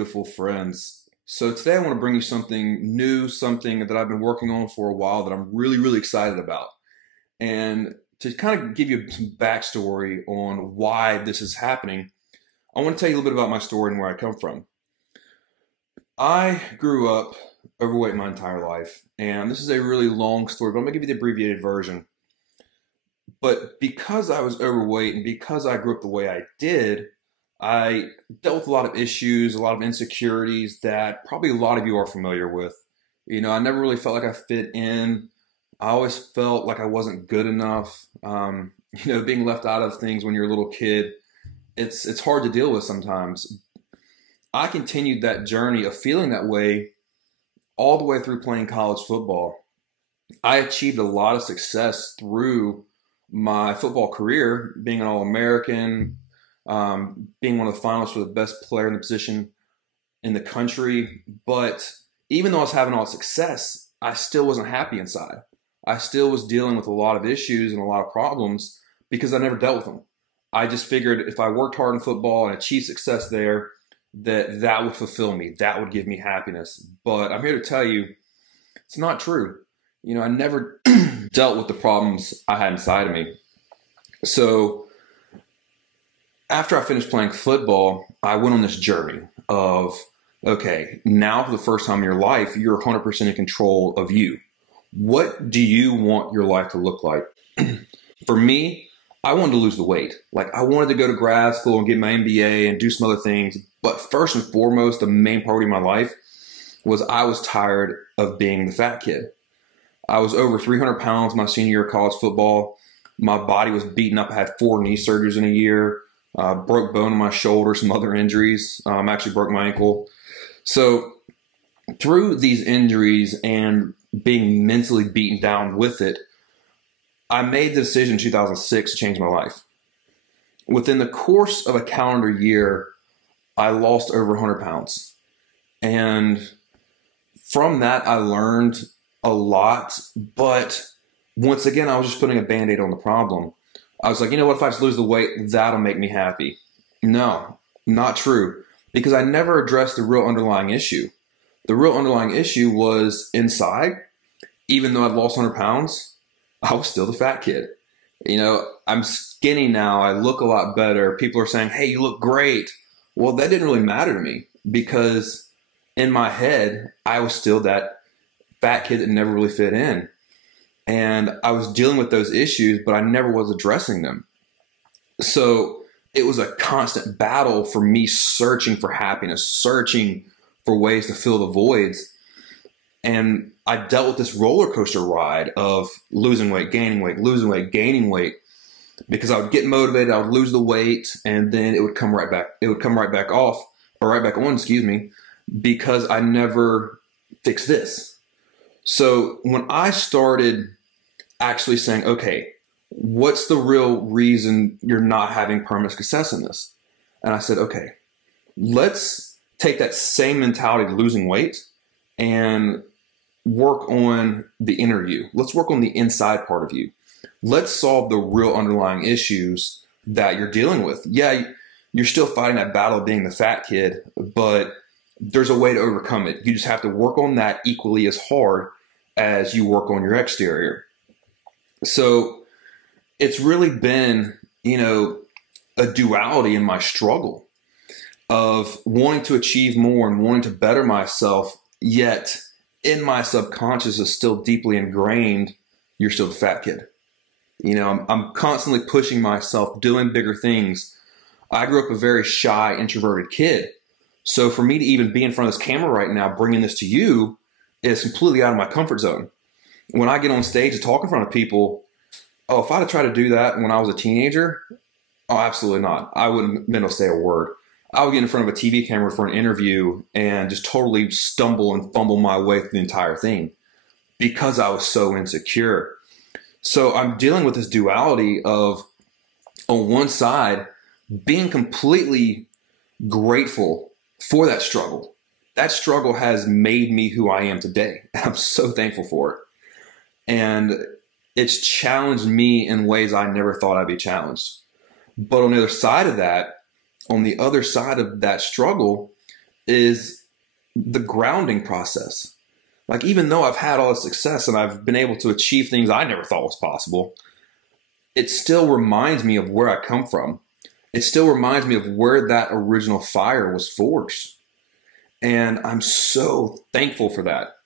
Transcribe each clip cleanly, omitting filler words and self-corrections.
beautiful friends. So today I want to bring you something new, something that I've been working on for a while that I'm really, really excited about. And to kind of give you some backstory on why this is happening, I want to tell you a little bit about my story and where I come from. I grew up overweight my entire life, and this is a really long story, but I'm going to give you the abbreviated version. But because I was overweight and because I grew up the way I did, I dealt with a lot of issues, a lot of insecurities that probably a lot of you are familiar with. You know, I never really felt like I fit in. I always felt like I wasn't good enough. Being left out of things when you're a little kid, it's hard to deal with sometimes. I continued that journey of feeling that way all the way through playing college football. I achieved a lot of success through my football career, being an All-American, being one of the finalists for the best player in the position in the country. But even though I was having all the success, I still wasn't happy inside. I still was dealing with a lot of issues and a lot of problems because I never dealt with them. I just figured if I worked hard in football and achieved success there, that would fulfill me. That would give me happiness. But I'm here to tell you, it's not true. You know, I never dealt with the problems I had inside of me. So after I finished playing football, I went on this journey of, okay, now for the first time in your life, you're 100% in control of you. What do you want your life to look like? For me, I wanted to lose the weight. Like, I wanted to go to grad school and get my MBA and do some other things. But first and foremost, the main priority of my life was I was tired of being the fat kid. I was over 300 pounds my senior year of college football. My body was beaten up. I had 4 knee surgeries in a year. Broke bone in my shoulder, some other injuries. Actually broke my ankle. So through these injuries and being mentally beaten down with it, I made the decision in 2006 to change my life. Within the course of a calendar year, I lost over 100 pounds. And from that, I learned a lot. But once again, I was just putting a Band-Aid on the problem. I was like, you know what, if I just lose the weight, that'll make me happy. No, not true. Because I never addressed the real underlying issue. The real underlying issue was inside. Even though I'd lost 100 pounds, I was still the fat kid. You know, I'm skinny now. I look a lot better. People are saying, hey, you look great. Well, that didn't really matter to me because in my head, I was still that fat kid that never really fit in. And I was dealing with those issues, but I never was addressing them. So it was a constant battle for me searching for happiness, searching for ways to fill the voids. And I dealt with this roller coaster ride of losing weight, gaining weight, losing weight, gaining weight, because I would get motivated, I would lose the weight, and then it would come right back. It would come right back off, or right back on, excuse me, because I never fixed this. So when I started actually saying, okay, what's the real reason you're not having permanent success in this? And I said, okay, let's take that same mentality of losing weight and work on the inner you. Let's work on the inside part of you. Let's solve the real underlying issues that you're dealing with. Yeah, you're still fighting that battle of being the fat kid, but there's a way to overcome it. You just have to work on that equally as hard as you work on your exterior. So it's really been, a duality in my struggle of wanting to achieve more and wanting to better myself, yet in my subconscious is still deeply ingrained, you're still the fat kid. I'm constantly pushing myself, doing bigger things. I grew up a very shy, introverted kid. So for me to even be in front of this camera right now, bringing this to you, is completely out of my comfort zone. When I get on stage and talk in front of people, if I'd have tried to do that when I was a teenager, absolutely not. I wouldn't have been able to say a word. I would get in front of a TV camera for an interview and just totally stumble and fumble my way through the entire thing because I was so insecure. So I'm dealing with this duality of, on one side, being completely grateful for that struggle. That struggle has made me who I am today. I'm so thankful for it. And it's challenged me in ways I never thought I'd be challenged. But on the other side of that, on the other side of that struggle is the grounding process. Like, even though I've had all this success and I've been able to achieve things I never thought was possible, it still reminds me of where I come from. It still reminds me of where that original fire was forged. And I'm so thankful for that,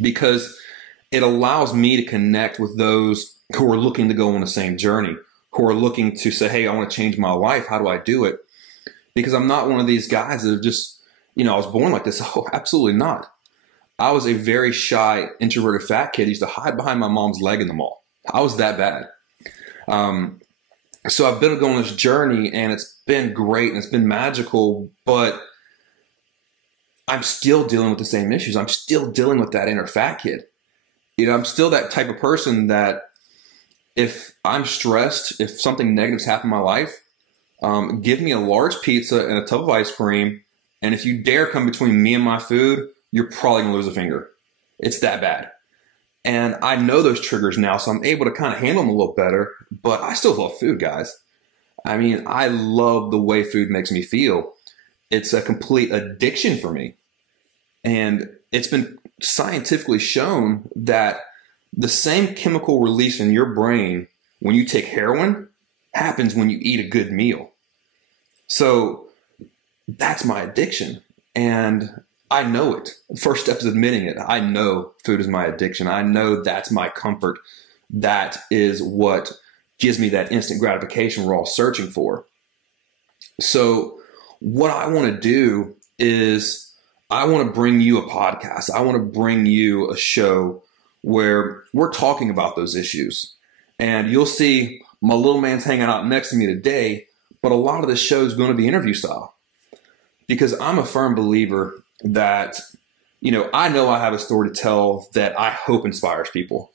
because it allows me to connect with those who are looking to go on the same journey, who are looking to say, hey, I want to change my life. How do I do it? Because I'm not one of these guys that have just, I was born like this. Oh, absolutely not. I was a very shy, introverted fat kid. I used to hide behind my mom's leg in the mall. I was that bad. So I've been going on this journey, and it's been great and it's been magical, but I'm still dealing with the same issues. I'm still dealing with that inner fat kid. I'm still that type of person that if I'm stressed, if something negative's happened in my life, give me a large pizza and a tub of ice cream, and if you dare come between me and my food, you're probably gonna lose a finger. It's that bad. And I know those triggers now, so I'm able to kind of handle them a little better, but I still love food, guys. I mean, I love the way food makes me feel. It's a complete addiction for me. And it's been scientifically shown that the same chemical release in your brain when you take heroin happens when you eat a good meal. So that's my addiction. And I know it. The first step is admitting it. I know food is my addiction. I know that's my comfort. That is what gives me that instant gratification we're all searching for. So what I want to do is I want to bring you a podcast. I want to bring you a show where we're talking about those issues. And you'll see my little man's hanging out next to me today, but a lot of the show is going to be interview style, because I'm a firm believer that, I know I have a story to tell that I hope inspires people.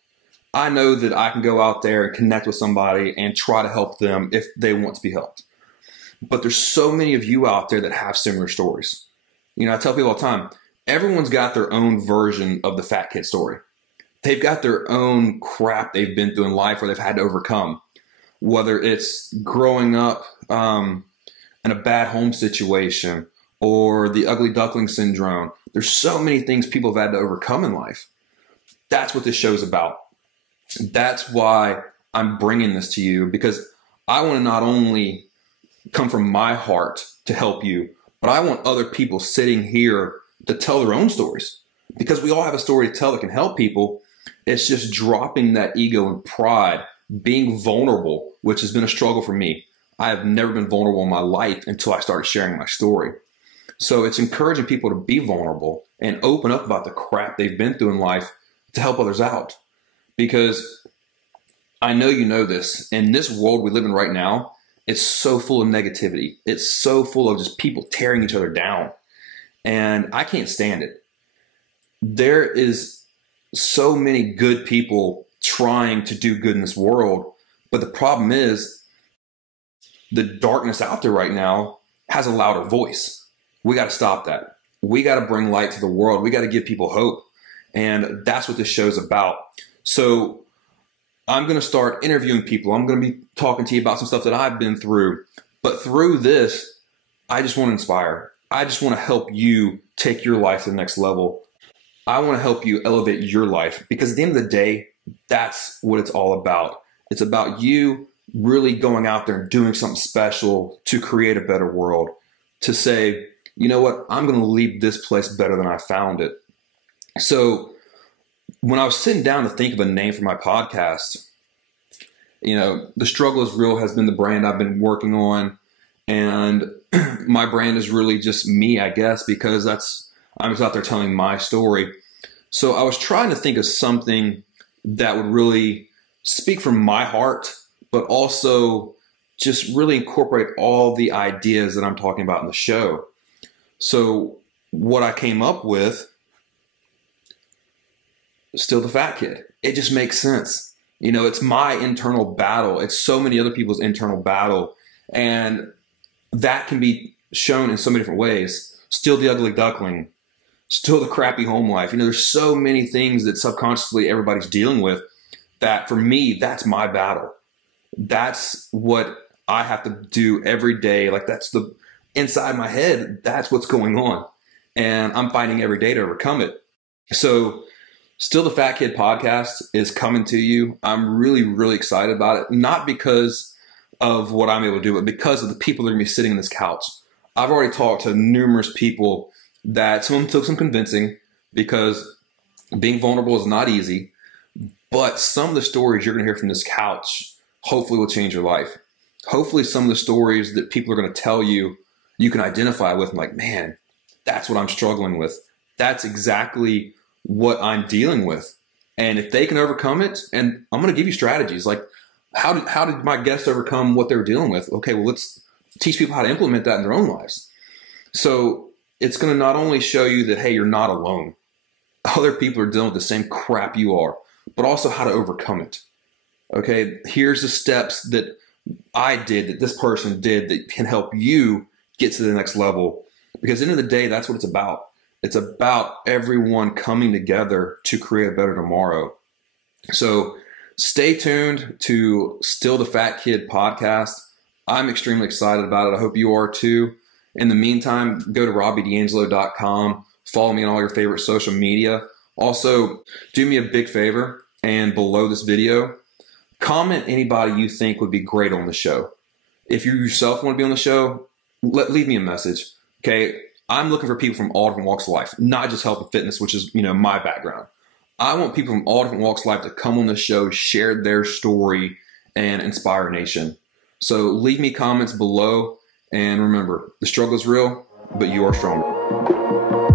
I know that I can go out there and connect with somebody and try to help them if they want to be helped. But there's so many of you out there that have similar stories. I tell people all the time, everyone's got their own version of the fat kid story. They've got their own crap they've been through in life where they've had to overcome, whether it's growing up in a bad home situation, or the ugly duckling syndrome. There's so many things people have had to overcome in life. That's what this show's about. That's why I'm bringing this to you, because I want to not only come from my heart to help you, but I want other people sitting here to tell their own stories, because we all have a story to tell that can help people. It's just dropping that ego and pride, being vulnerable, which has been a struggle for me. I have never been vulnerable in my life until I started sharing my story. So it's encouraging people to be vulnerable and open up about the crap they've been through in life to help others out. Because I know you know this, in this world we live in right now, it's so full of negativity. It's so full of just people tearing each other down. And I can't stand it. There is so many good people trying to do good in this world. But the problem is the darkness out there right now has a louder voice. We got to stop that. We got to bring light to the world. We got to give people hope. And that's what this show's about. So I'm going to start interviewing people. I'm going to be talking to you about some stuff that I've been through. But through this, I just want to inspire. I just want to help you take your life to the next level. I want to help you elevate your life, because at the end of the day, that's what it's all about. It's about you really going out there and doing something special to create a better world, to say, you know what, I'm going to leave this place better than I found it. So when I was sitting down to think of a name for my podcast, The Struggle is Real has been the brand I've been working on. And my brand is really just me, I guess, because I'm just out there telling my story. So I was trying to think of something that would really speak from my heart, but also just really incorporate all the ideas that I'm talking about in the show. So what I came up with, Still the Fat Kid. It just makes sense. It's my internal battle. It's so many other people's internal battle. And that can be shown in so many different ways. Still the ugly duckling. Still the crappy home life. There's so many things that subconsciously everybody's dealing with that for me, that's my battle. That's what I have to do every day. Like, that's the inside my head. That's what's going on. and I'm fighting every day to overcome it. So Still the Fat Kid podcast is coming to you. I'm really, really excited about it. Not because of what I'm able to do, but because of the people that are going to be sitting on this couch. I've already talked to numerous people that some of them took some convincing, because being vulnerable is not easy. But some of the stories you're going to hear from this couch hopefully will change your life. Hopefully some of the stories that people are going to tell you, you can identify with, and like, man, that's what I'm struggling with. That's exactly what I'm dealing with. And if they can overcome it, and I'm going to give you strategies, like how did my guests overcome what they were dealing with? Okay, well, let's teach people how to implement that in their own lives. So it's going to not only show you that, hey, you're not alone. Other people are dealing with the same crap you are, but also how to overcome it. Okay, here's the steps that I did, that this person did, that can help you get to the next level. Because at the end of the day, that's what it's about. It's about everyone coming together to create a better tomorrow. So stay tuned to Still the Fat Kid podcast. I'm extremely excited about it. I hope you are too. In the meantime, go to robbiedangelo.com. Follow me on all your favorite social media. Also, do me a big favor, and below this video, comment anybody you think would be great on the show. If you yourself want to be on the show, leave me a message. Okay, I'm looking for people from all different walks of life, not just health and fitness, which is, my background. I want people from all different walks of life to come on the show, share their story, and inspire a nation. So leave me comments below, and remember, the struggle is real, but you are stronger.